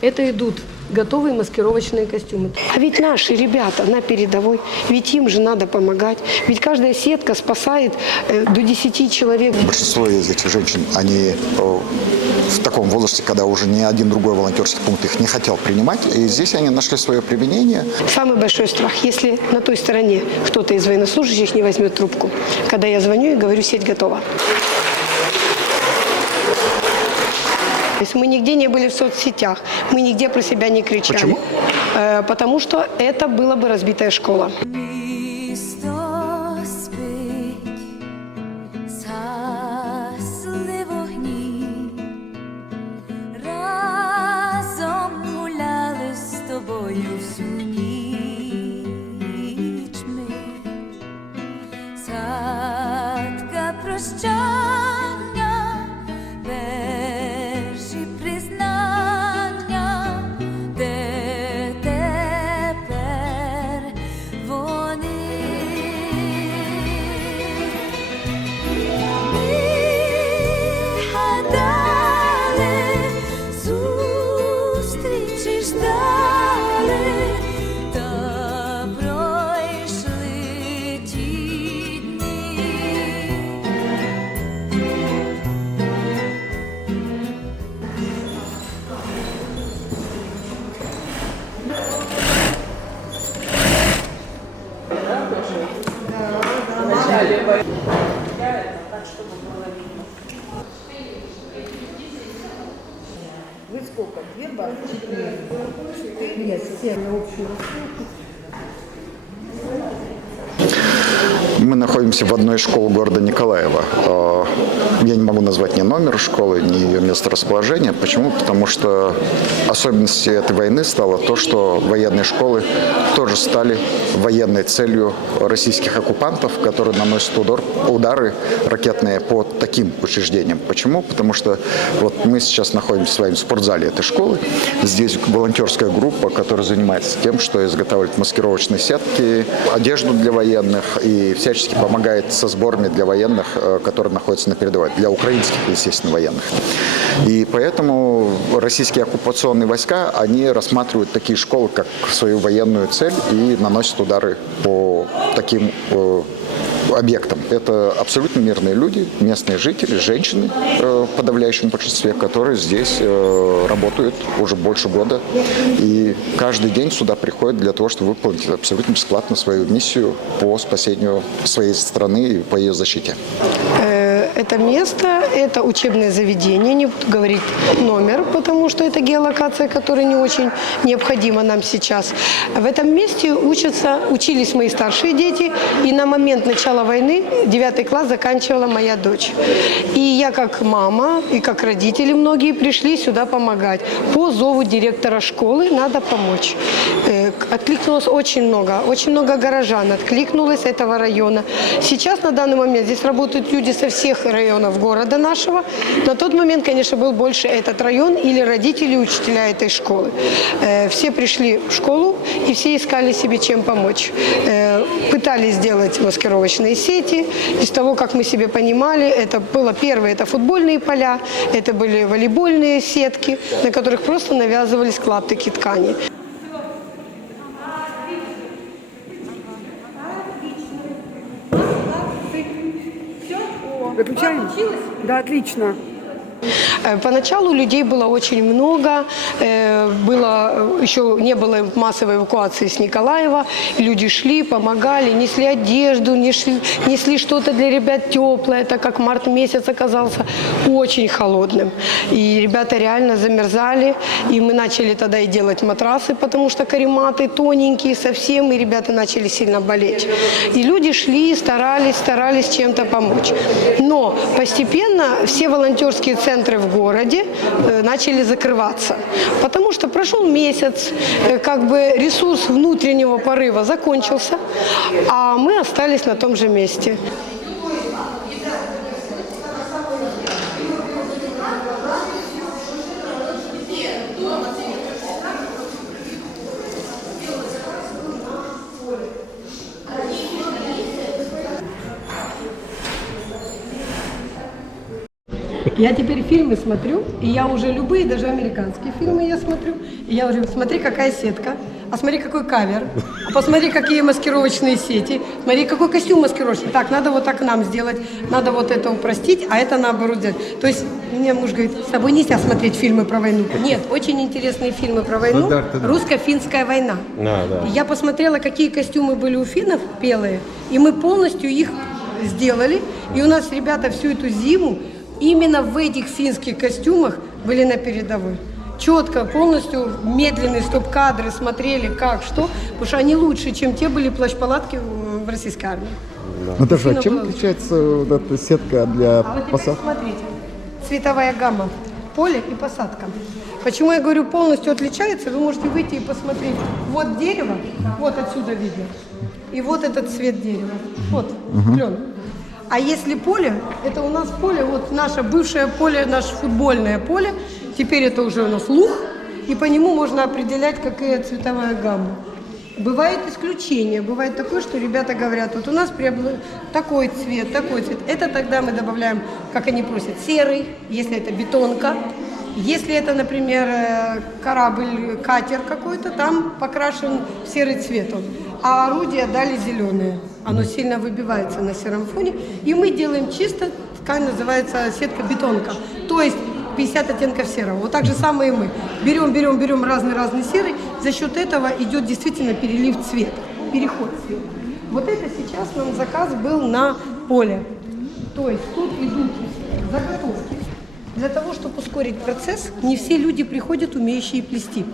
Это идут готовые маскировочные костюмы. А ведь наши ребята на передовой, ведь им же надо помогать. Ведь каждая сетка спасает до 10 человек. Большинство из этих женщин, они в таком возрасте, когда уже ни один другой волонтерский пункт их не хотел принимать. И здесь они нашли свое применение. Самый большой страх, если на той стороне кто-то из военнослужащих не возьмет трубку. Когда я звоню и говорю, сеть готова. То есть мы нигде не были в соцсетях, мы нигде про себя не кричали. Почему? Потому что это была бы разбитая школа. Вы сколько? 2 базы? 4? Нет, все на общую. Мы находимся в одной из школ города Николаева. Я не могу назвать ни номер школы, ни ее месторасположение. Почему? Потому что особенностью этой войны стало то, что военные школы тоже стали военной целью российских оккупантов, которые наносят удары ракетные по таким учреждениям. Почему? Потому что вот мы сейчас находимся с вами в спортзале этой школы. Здесь волонтерская группа, которая занимается тем, что изготавливает маскировочные сетки, одежду для военных и всячески помогает со сборами для военных, которые находятся на передовой, для украинских, естественно, военных. И поэтому российские оккупационные войска, они рассматривают такие школы как свою военную цель и наносят удары по таким объектам. Это абсолютно мирные люди, местные жители, женщины в подавляющем большинстве, которые здесь работают уже больше года. И каждый день сюда приходят для того, чтобы выполнить абсолютно бесплатно свою миссию по спасению своей страны и по ее защите. Это место, это учебное заведение, не буду говорить номер, потому что это геолокация, которая не очень необходима нам сейчас. В этом месте учились мои старшие дети, и на момент начала войны 9 класс заканчивала моя дочь. И я как мама, и как родители многие пришли сюда помогать. По зову директора школы надо помочь. Откликнулось очень много горожан откликнулось этого района. Сейчас на данный момент здесь работают люди со всех районов города нашего. На тот момент, конечно, был больше этот район или родители, учителя этой школы. Все пришли в школу и все искали себе чем помочь. Пытались сделать маскировочные сети. Из того, как мы себе понимали, это было первое, это футбольные поля, это были волейбольные сетки, на которых просто навязывались клаптики ткани. Выключаем? Да, отлично. Поначалу людей было очень много, еще не было массовой эвакуации с Николаева, люди шли, помогали, несли одежду, несли что-то для ребят теплое, так как март месяц оказался очень холодным. И ребята реально замерзали, и мы начали тогда и делать матрасы, потому что карематы тоненькие совсем, и ребята начали сильно болеть. И люди шли, старались чем-то помочь. Но постепенно все волонтерские центры в городе начали закрываться, потому что прошел месяц, как бы ресурс внутреннего порыва закончился, а мы остались на том же месте. Я теперь фильмы смотрю, и я уже любые, даже американские фильмы я смотрю, и я уже, смотри, какая сетка, а смотри, какой кавер, а посмотри, какие маскировочные сети, смотри, какой костюм маскировочный. Так, надо вот так нам сделать, надо вот это упростить, а это наоборот сделать. То есть мне муж говорит, с тобой нельзя смотреть фильмы про войну. Нет, очень интересные фильмы про войну, русско-финская война. И я посмотрела, какие костюмы были у финнов белые, и мы полностью их сделали, и у нас ребята всю эту зиму именно в этих финских костюмах были на передовой. Четко, полностью медленные стоп-кадры смотрели, как, что, потому что они лучше, чем те были плащ-палатки в российской армии. Наташа, а чем отличается вот эта сетка для А вот теперь посадки? смотрите, цветовая гамма, поле и посадка. Почему я говорю полностью отличается, вы можете выйти и посмотреть. Вот дерево, вот отсюда видно, и вот этот цвет дерева, вот клен. А если поле, это у нас поле, вот наше бывшее поле, наше футбольное поле, теперь это уже у нас луг, и по нему можно определять, какая цветовая гамма. Бывают исключения, бывает такое, что ребята говорят, вот у нас такой цвет, такой цвет. Это тогда мы добавляем, как они просят, серый, если это бетонка. Если это, например, корабль, катер какой-то, там покрашен в серый цвет он. А орудия дали зеленые. Оно сильно выбивается на сером фоне. И мы делаем чисто, ткань называется сетка бетонка. То есть 50 оттенков серого. Вот так же самое и мы. Берем разный серый. За счет этого идет действительно перелив цвета, переход цвета. Вот это сейчас нам заказ был на поле. То есть тут идут заготовки. Для того, чтобы ускорить процесс, не все люди приходят, умеющие плести.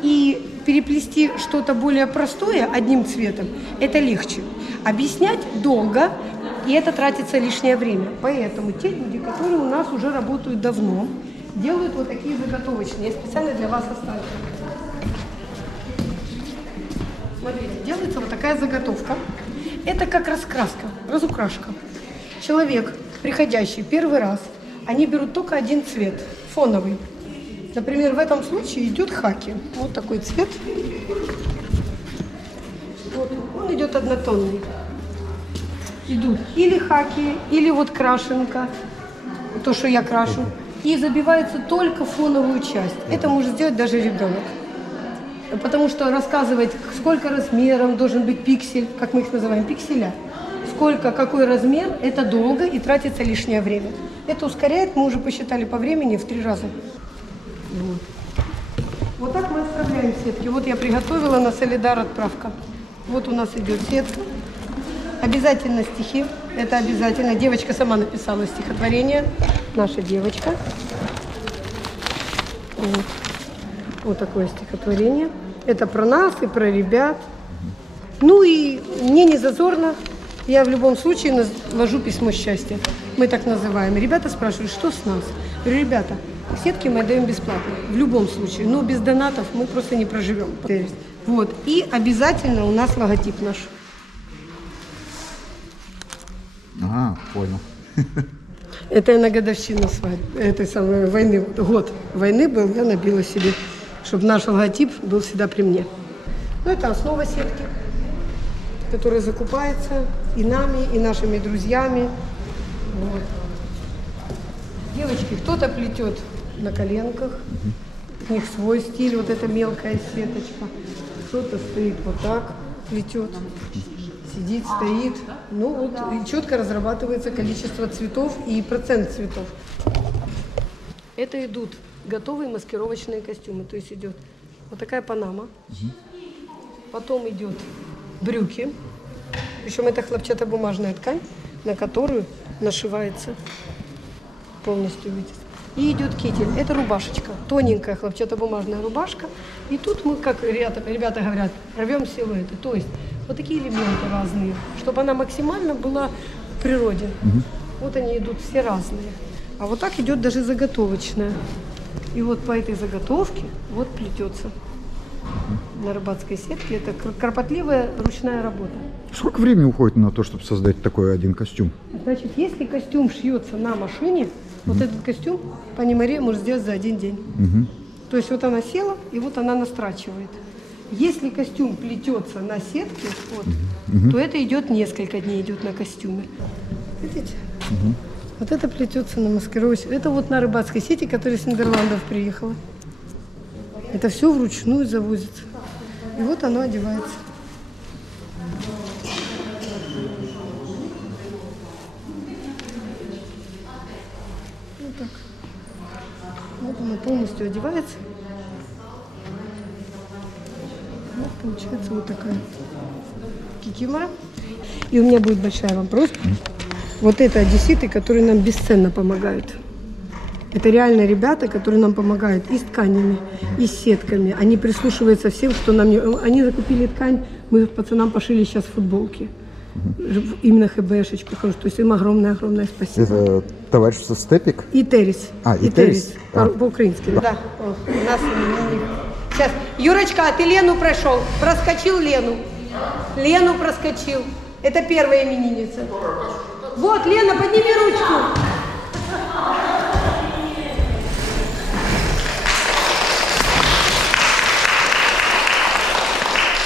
И переплести что-то более простое одним цветом, это легче. Объяснять долго, и это тратится лишнее время. Поэтому те люди, которые у нас уже работают давно, делают вот такие заготовочные. Я специально для вас оставила. Смотрите, делается вот такая заготовка. Это как раскраска, разукрашка. Человек, приходящий первый раз, они берут только один цвет, фоновый. Например, в этом случае идет хаки. Вот такой цвет. Вот, он идет однотонный. Идут или хаки, или вот крашенка, то, что я крашу. И забивается только фоновую часть. Это может сделать даже ребенок. Потому что рассказывать, сколько размером должен быть пиксель, как мы их называем, пикселя. Сколько, какой размер, это долго и тратится лишнее время. Это ускоряет, мы уже посчитали по времени в 3 раза. Вот так мы отправляем сетки. Вот я приготовила на Солидар отправка. Вот у нас идет сетка. Обязательно стихи. Это обязательно. Девочка сама написала стихотворение. Наша девочка. Вот такое стихотворение. Это про нас и про ребят. Ну и мне не зазорно. Я в любом случае ложу письмо счастья. Мы так называем. Ребята спрашивают, что с нас? Я говорю, ребята, сетки мы отдаем бесплатно. В любом случае. Но без донатов мы просто не проживем. Вот. И обязательно у нас логотип наш. Ага, понял. Это я на годовщину этой самой войны. Год войны был, я набила себе, чтобы наш логотип был всегда при мне. Ну, это основа сетки, которая закупается и нами, и нашими друзьями. Вот. Девочки, кто-то плетет на коленках, у них свой стиль, вот эта мелкая сеточка. Кто-то стоит вот так, плетет, сидит, стоит. Ну вот, и четко разрабатывается количество цветов и процент цветов. Это идут готовые маскировочные костюмы, то есть идет вот такая панама, потом идет брюки, причем это хлопчатобумажная ткань, на которую нашивается полностью, видите. И идет китель, это рубашечка, тоненькая хлопчатобумажная рубашка. И тут мы, как ребята говорят, рвем силуэты, то есть вот такие элементы разные, чтобы она максимально была в природе. Вот они идут все разные. А вот так идет даже заготовочная. И вот по этой заготовке вот плетется на рыбацкой сетке. Это кропотливая ручная работа. Сколько времени уходит на то, чтобы создать такой один костюм? Значит, если костюм шьется на машине, вот этот костюм пани Мария может сделать за 1 день. То есть вот она села, и вот она настрачивает. Если костюм плетется на сетке, вот, то это идет несколько дней, идет на костюме. Видите? Вот это плетется на маскировочной. Это вот на рыбацкой сети, которая с Нидерландов приехала. Это все вручную завозится. И вот оно одевается. Вот так. Вот оно полностью одевается. Вот получается вот такая кикимора. И у меня будет большая вам просьба. Вот это одесситы, которые нам бесценно помогают. Это реально ребята, которые нам помогают и с тканями, и с сетками. Они прислушиваются всем, что нам... Они закупили ткань, мы пацанам пошили сейчас футболки. Именно ХБшечку. То есть им огромное-огромное спасибо. Это товарищество «Степик»? И Террис. И Террис. По-украински. Да. О, у нас... Сейчас. Юрочка, а ты Лену прошел? Проскочил Лену. Лену проскочил. Это первая именинница. Вот, Лена, подними ручку.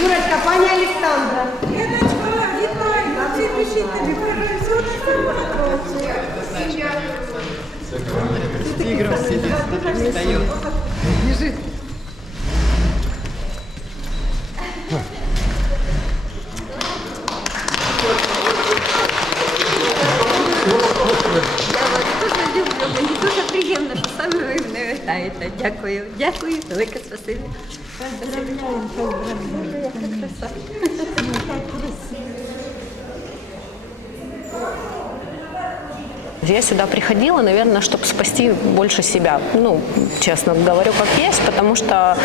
Юрочка, пані Александра. Леночка, вітаю! А ти пишіть тобі Бежит. Я вас дуже люблю, мені дуже приємно, що саме ви мене вітаєте. Дякую, дякую, велике спасибі. Яка краса. Я сюда приходила, наверное, чтобы спасти больше себя. Ну, честно говорю, как есть, потому что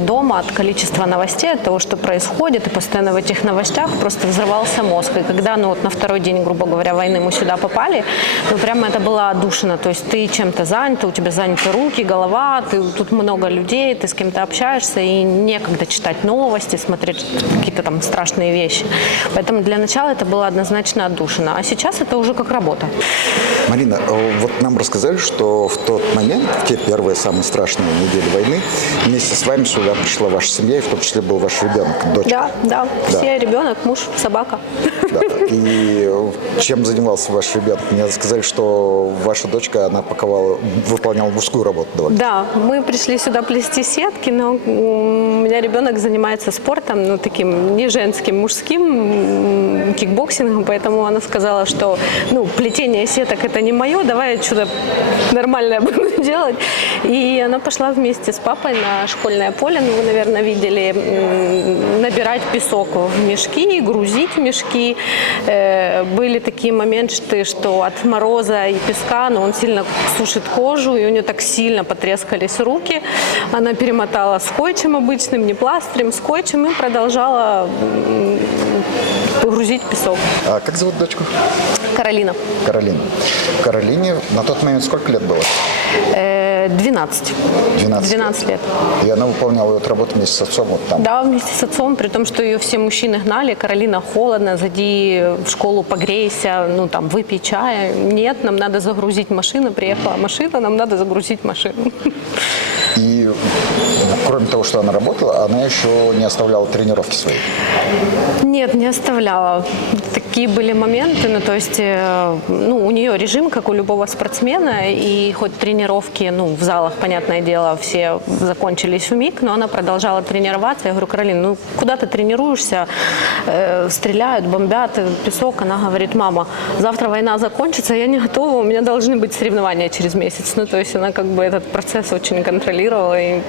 дома от количества новостей, от того, что происходит, и постоянно в этих новостях просто взрывался мозг. И когда, на второй день, грубо говоря, войны мы сюда попали, прямо это было отдушина. То есть ты чем-то занят, у тебя заняты руки, голова, тут много людей, ты с кем-то общаешься, и некогда читать новости, смотреть какие-то там страшные вещи. Поэтому для начала это было однозначно отдушина. А сейчас это уже как работа. Марина, вот нам рассказали, что в тот момент, в те первые самые страшные недели войны, вместе с вами сюда пришла ваша семья, и в том числе был ваш ребенок, дочка. Да. Все, ребенок, муж, собака. Да. И чем занимался ваш ребенок? Мне сказали, что ваша дочка, она выполняла мужскую работу. Да, мы пришли сюда плести сетки, но у меня ребенок занимается спортом, таким не женским, мужским, кикбоксингом, поэтому она сказала, что плетение сеток это не мое, давай я что-то нормальное буду делать. И она пошла вместе с папой на школьное поле, вы, наверное, видели, набирать песок в мешки, грузить в мешки. Были такие моменты, что от мороза и песка, он сильно сушит кожу, и у нее так сильно потрескались руки. Она перемотала скотчем обычным, не пластырем, скотчем, и продолжала грузить песок. А как зовут дочку? Каролина. Каролине на тот момент сколько лет было? 12. 12 лет. И она выполняла эту работу вместе с отцом вот там? Да, вместе с отцом, при том, что ее все мужчины гнали. Каролина, холодно, зайди в школу, погрейся, выпей чая. Нет, нам надо загрузить машину. Приехала машина, нам надо загрузить машину. И кроме того, что она работала, она еще не оставляла тренировки свои? Нет, не оставляла. Такие были моменты, то есть, у нее режим, как у любого спортсмена, и хоть тренировки, в залах, понятное дело, все закончились в миг, но она продолжала тренироваться. Я говорю: Каролин, куда ты тренируешься? Стреляют, бомбят, песок. Она говорит: мама, завтра война закончится, я не готова, у меня должны быть соревнования через месяц. То есть она этот процесс очень контролировала, и,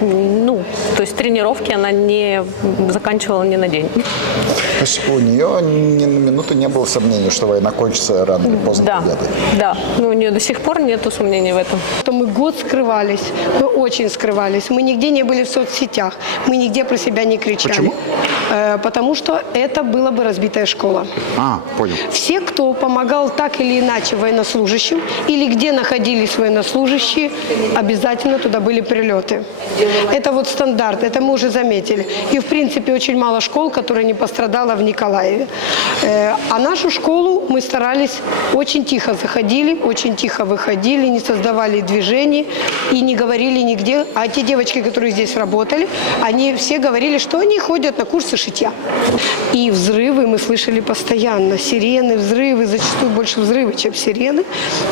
то есть тренировки она не заканчивала ни на день. То есть у нее ни на минуту не было сомнений, что война кончится рано или поздно победой? Да, у нее до сих пор нету сомнений в этом. Мы год скрывались, мы очень скрывались, мы нигде не были в соцсетях, мы нигде про себя не кричали. Почему? Потому что это была бы разбитая школа. Понял. Все, кто помогал так или иначе военнослужащим, или где находились военнослужащие, обязательно туда были прилеты. Это стандарт, это мы уже заметили. И в принципе очень мало школ, которые не пострадала в Николаеве. нашу школу мы старались очень тихо заходили, очень тихо выходили, не создавали движений и не говорили нигде. А те девочки, которые здесь работали, они все говорили, что они ходят на курсы шитья. И взрывы мы слышали постоянно. Сирены, взрывы, зачастую больше взрывы, чем сирены.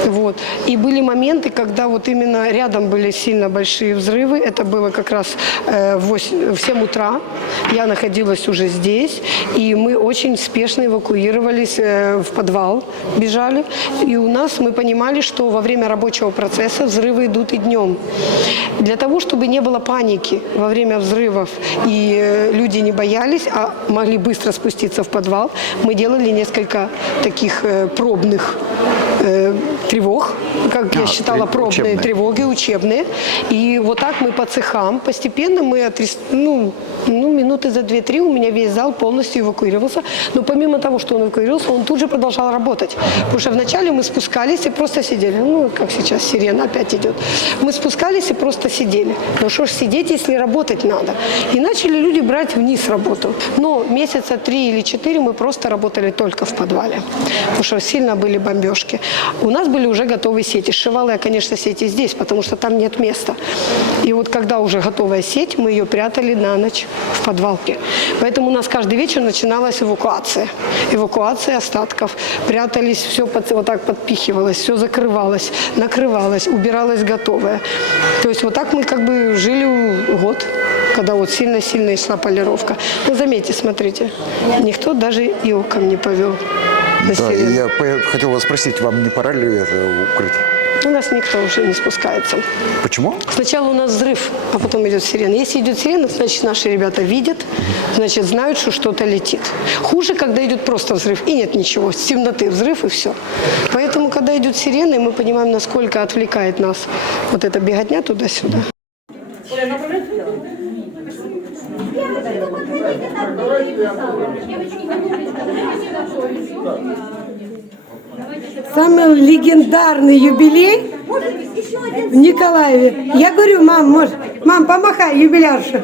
Вот. И были моменты, когда вот именно рядом были сильно большие взрывы. Это было как раз в 7 утра. Я находилась уже здесь. И мы очень спешно эвакуировались в подвал, бежали. И у нас мы понимали, что во время рабочего процесса взрывы идут и днем. Для того, чтобы не было паники во время взрывов и люди не боялись, а могли быстро спуститься в подвал, мы делали несколько таких пробных тревог, как я считала, пробные тревоги, учебные. И вот так мы по цехам постепенно мы минуты за 2-3 у меня весь зал полностью эвакуировался. Но помимо того, что он эвакуировался, он тут же продолжал работать. Потому что вначале мы спускались и просто сидели. Ну, как сейчас сирена опять идет. Мы спускались и просто сидели. Ну что ж сидеть, если работать надо. И начали люди брать вниз работу. Но месяца 3 или 4 мы просто работали только в подвале. Потому что сильно были бомбежки. У нас были уже готовые сети. Сшивала я, конечно, сети здесь, потому что там нет места. И вот когда уже готовая сеть, мы ее прятали на ночь в подвалке. Поэтому у нас каждый вечер начиналась эвакуация. Эвакуация остатков. Прятались, все вот так подпихивалось, все закрывалось, накрывалось, убиралось готовое. То есть вот так мы как бы жили год, когда вот сильно-сильно шла полировка. Ну, заметьте, смотрите, никто даже и оком не повел. Да, и я хотел вас спросить, вам не пора ли это укрыть? У нас никто уже не спускается. Почему? Сначала у нас взрыв, а потом идет сирена. Если идет сирена, значит, наши ребята видят, значит, знают, что что-то летит. Хуже, когда идет просто взрыв, и нет ничего, с темноты взрыв, и все. Поэтому, когда идет сирена, мы понимаем, насколько отвлекает нас вот эта беготня туда-сюда. Самый легендарный юбилей в Николаеве. Я говорю, мам, помахай юбиляршу.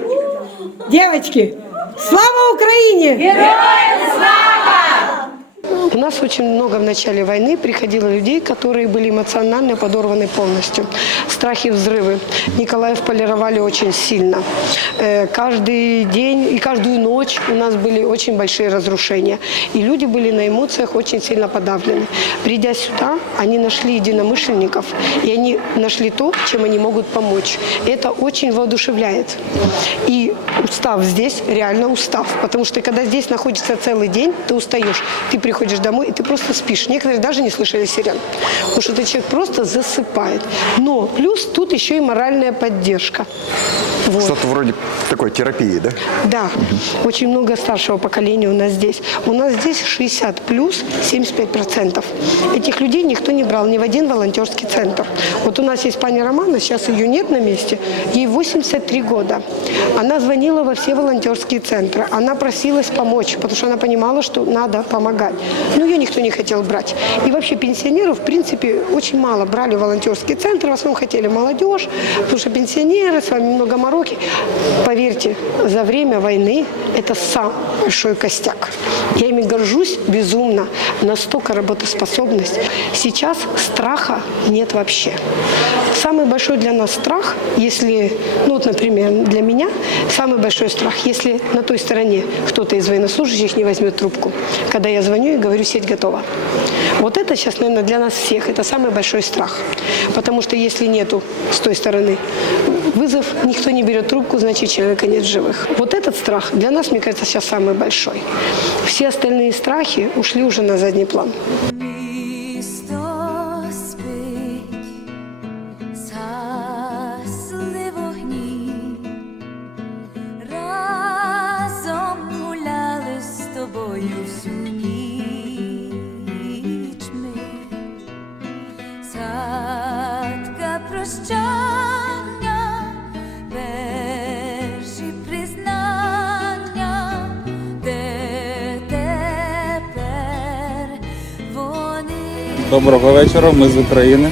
Девочки, слава Украине! Героям слава! У нас очень много в начале войны приходило людей, которые были эмоционально подорваны полностью. Страхи, взрывы. Николаев полировали очень сильно. Каждый день и каждую ночь у нас были очень большие разрушения. И люди были на эмоциях очень сильно подавлены. Придя сюда, они нашли единомышленников, и они нашли то, чем они могут помочь. Это очень воодушевляет. И устав здесь, реально устав. Потому что когда здесь находишься целый день, ты устаешь. Ты приходишь домой, и ты просто спишь. Некоторые даже не слышали сирен. Потому что этот человек просто засыпает. Но плюс тут еще и моральная поддержка. Вот. Что-то вроде такой терапии, да? Да. Очень много старшего поколения у нас здесь. У нас здесь 60 плюс 75%. Этих людей никто не брал ни в один волонтерский центр. Вот у нас есть пани Романа, сейчас ее нет на месте. Ей 83 года. Она звонила во все волонтерские центры. Она просилась помочь, потому что она понимала, что надо помогать. Но ее никто не хотел брать. И вообще пенсионеров, в принципе, очень мало брали в волонтерские центры. В основном хотели молодежь, потому что пенсионеры, с вами много мороки. Поверьте, за время войны это самый большой костяк. Я ими горжусь безумно. Настолько работоспособность. Сейчас страха нет вообще. Самый большой для нас страх, если, ну вот, например, для меня, самый большой страх, если на той стороне кто-то из военнослужащих не возьмет трубку. Когда я звоню и говорю, сеть готова. Вот это сейчас, наверное, для нас всех, это самый большой страх. Потому что если нету с той стороны вызов, никто не берет трубку, значит, человека нет в живых. Вот этот страх для нас, мне кажется, сейчас самый большой. Все остальные страхи ушли уже на задний план. Доброго вечора, ми з України.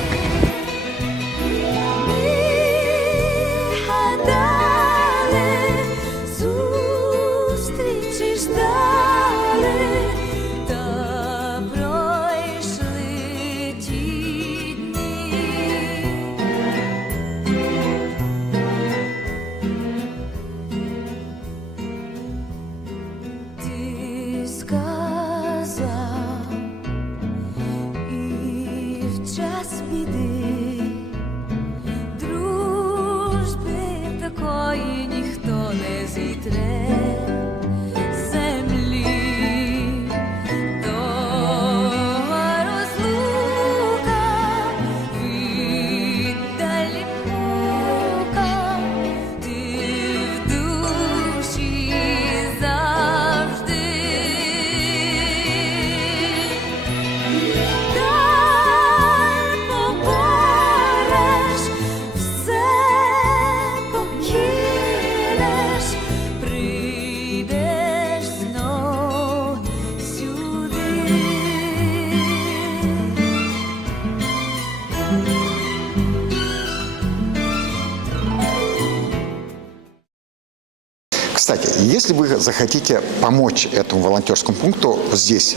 Кстати, если вы захотите помочь этому волонтерскому пункту, здесь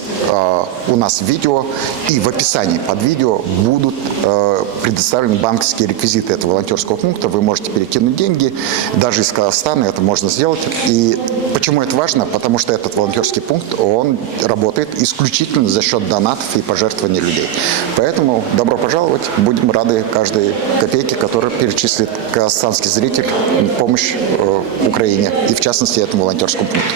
у нас видео и в описании под видео будут предоставлены банковские реквизиты этого волонтерского пункта. Вы можете перекинуть деньги, даже из Казахстана это можно сделать. И почему это важно? Потому что этот волонтерский пункт, он работает исключительно за счет донатов и пожертвований людей. Поэтому добро пожаловать, будем рады каждой копейке, которую перечислит казахстанский зритель в помощь Украине и в частности этому волонтерскому пункту.